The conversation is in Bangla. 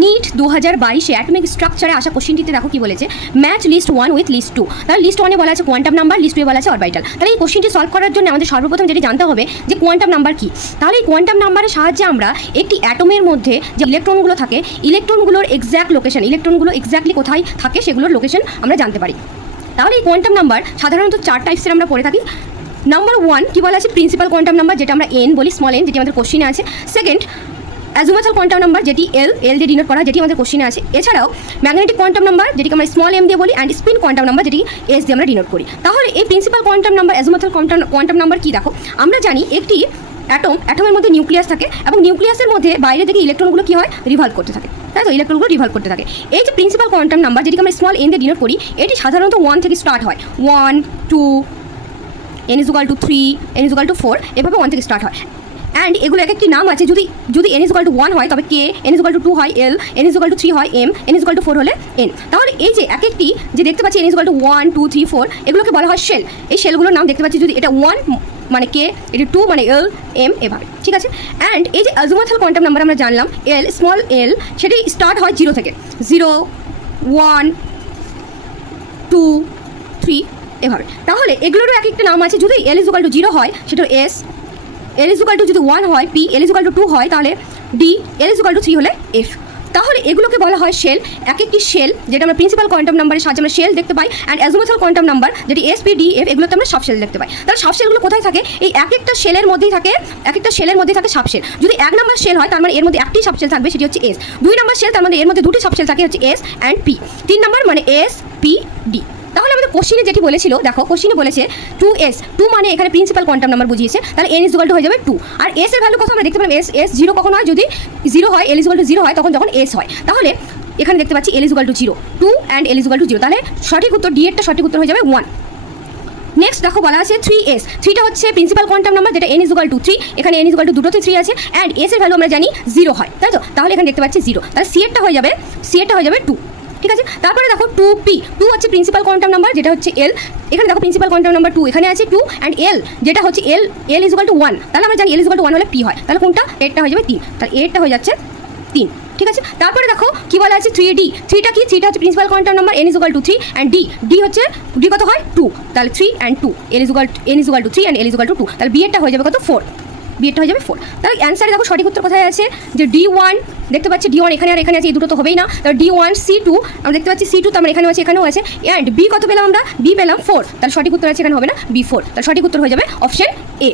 নিট 2022 অ্যাটমিক স্ট্রাকচারে আসা কোশ্চেনটিতে দেখো কি বলেছে, ম্যাচ লিস্ট 1 উইথ লিস্ট 2। তাহলে লিস্ট 1-এ বলা আছে কোয়ান্টাম নাম্বার, লিস্ট 2-এ বলা আছে অরবিটাল। তাহলে এই কোশ্চেনটি সলভ করার জন্য আমাদের সর্বপ্রথম যেটি জানতে হবে যে কোয়ান্টাম নাম্বার কি। তাহলে এই কোয়ান্টাম নাম্বারের সাহায্যে আমরা একটি অ্যাটমের মধ্যে যে ইলেকট্রনগুলো থাকে, ইলেকট্রনগুলোর এক্স্যাক্ট লোকেশন, ইলেকট্রনগুলো এক্স্যাক্টলি কোথায় থাকে সেগুলোর লোকেশন আমরা জানতে পারি। তাহলে এই কোয়ান্টাম নাম্বার সাধারণত 4 টাইপসের আমরা পড়ে থাকি। নাম্বার 1 কি বলা আছে, প্রিন্সিপাল কোয়ান্টাম নাম্বার, যেটা আমরা এন বলি, স্মল এন, যেটি আমাদের কোশ্চেনে আছে। সেকেন্ড, অ্যাজুমেথাল কোয়ান্টাম নাম্বার, যেটি এল দিয়ে ডিনোট করা, যেটি আমাদের কোশ্চেনে আছে। এছাড়াও ম্যাগনেটিক কোয়ান্টাম নাম্বার, যেটিকে আমরা স্মল এম দিয়ে বলি, অ্যান্ড স্পিন কোয়ান্টাম নাম্বার, যেটি এস দিয়ে আমরা ডিনোট করি। তাহলে এই principal quantum number, azimuthal quantum number কি দেখো, আমরা জানি একটি অ্যাটমের মধ্যে নিউক্লিয়াস থাকে এবং নিউক্লিয়াসের মধ্যে বাইরে থেকে ইলেকট্রনগুলো কি হয়, রিভলভ করতে থাকে, তাই তো ইলেকট্রনগুলো রিভলভ করতে থাকে। এই যে প্রিন্সিপাল কোয়ান্টাম নাম্বার, যেটিকে আমরা স্মল এন দিয়ে ডিনোট করি, এটি সাধারণত 1 থেকে স্টার্ট হয়, 1 2 n = 3 n = 4 এভাবে 1 থেকে স্টার্ট হয়। অ্যান্ড এগুলো এক একটি নাম আছে, যদি n = 1 হয় তবে কে, n = 2 হয় এল, n = 3 হয় এম, n = 4 হলে এন। তাহলে এই যে এক একটি যে দেখতে পাচ্ছি n = 1 2 3 4, এগুলোকে বলা হয় শেল। এই শেলগুলোর নাম দেখতে পাচ্ছি, যদি এটা 1 মানে কে, এটা 2 মানে এল, এম, এভাবে, ঠিক আছে। অ্যান্ড এই যে অ্যাজুমেথাল কোয়ান্টাম নাম্বার আমরা জানলাম এল, স্মল এল, সেটি স্টার্ট হয় 0 থেকে, 0 1 2 3 এভাবে। তাহলে এগুলোরও এক একটা নাম আছে। যদি l = 0 হয় সেটা এস, l = যদি 1 হয় পি, l = 2 হয় তাহলে ডি, l = 3 হলে এফ। তাহলে এগুলোকে বলা হয় শেল। এক একটি শেল, যেটা আমরা প্রিন্সিপাল কোয়ান্টাম নাম্বারের সাহায্যে আমরা শেল দেখতে পাই। অ্যান্ড অ্যাজুমেথাল কোয়ান্টাম নাম্বার, যেটি এস পি ডি এফ, এগুলোতে আমরা সাব শেল দেখতে পাই। তাহলে সাব শেলগুলো কোথায় থাকে, এই এক একটা শেলের মধ্যেই থাকে, এক একটা শেলের মধ্যেই থাকে সাব শেল। যদি 1 নম্বর শেল হয় তার মানে এর মধ্যে একটি সাব শেল থাকবে, সেটি হচ্ছে এস। 2 নম্বর শেল, তার মানে এর মধ্যে দুটি সাব শেল থাকে, হচ্ছে এস অ্যান্ড পি। 3 নম্বর মানে এস পি ডি। তাহলে আমাদের কোশ্চিনে যেটি বলেছিল, দেখো কোশ্চিনে বলেছে 2s, 2 মানে এখানে প্রিন্সিপাল কোয়ান্টাম নাম্বার বুঝিয়েছে। তাহলে n = হয়ে যাবে 2। আর s এর ভ্যালু কত আমরা দেখতে পেলাম, s 0 কখন হয়, যদি 0 হয়, l = 0 হয়, তখন যখন s হয়। তাহলে এখানে দেখতে পাচ্ছি l = 0, 2 অ্যান্ড l = 0। তাহলে সঠিক উত্তর ডি এরটা সঠিক উত্তর হয়ে যাবে 1। নেক্সট দেখো বলা আছে 3s, 3টা হচ্ছে প্রিন্সিপাল কোয়ান্টাম নাম্বার, যেটা n = 3, এখানে n = দুটোতে 3 আছে। অ্যান্ড s এর ভ্যালু আমরা জানি 0 হয়, তাই তো। তাহলে এখানে দেখতে পাচ্ছি 0, তাহলে c এরটা হয়ে যাবে 2, ঠিক আছে। তারপরে দেখো 2p, 2 হচ্ছে প্রিন্সিপাল কোয়ান্টাম নাম্বার, যেটা হচ্ছে এল। এখানে দেখো প্রিন্সিপাল কোয়ান্টাম নাম্বার 2, এখানে আছে 2 অ্যান্ড এল, যেটা হচ্ছে l = 1। তাহলে আমরা জানি l = 1 হলে p হয়, তাহলে কোনটা, এরটা হয়ে যাবে 3, তাহলে এরটা হয়ে যাচ্ছে 3, ঠিক আছে। তারপরে দেখো কি বলা আছে 3d, 3টা কি, 3টা হচ্ছে principal quantum number, n = 3 and D হচ্ছে, ডি কত হয় 2, তাহলে 3 অ্যান্ড 2, n = 3 অ্যান্ড l = 2, তাহলে বি এরটা হয়ে যাবে কত, 4, বি এরটা হয়ে যাবে 4। তাহলে অ্যান্সারে দেখো সঠিক উত্তর কোথায় আছে, যে D1 দেখতে পাচ্ছি, D1 এখানে আর এখানে আছে, এই দুটো তো হবেই না। তাহলে D1 C2 আমরা দেখতে পাচ্ছি, C2 তো আমরা এখানেও আছে, এখানেও আছে। অ্যান্ড বি কত পেলাম আমরা, বি পেলাম 4, তাহলে সঠিক উত্তর আছে এখানে হবে না, B4, তাহলে সঠিক উত্তর হয়ে যাবে অপশন এ।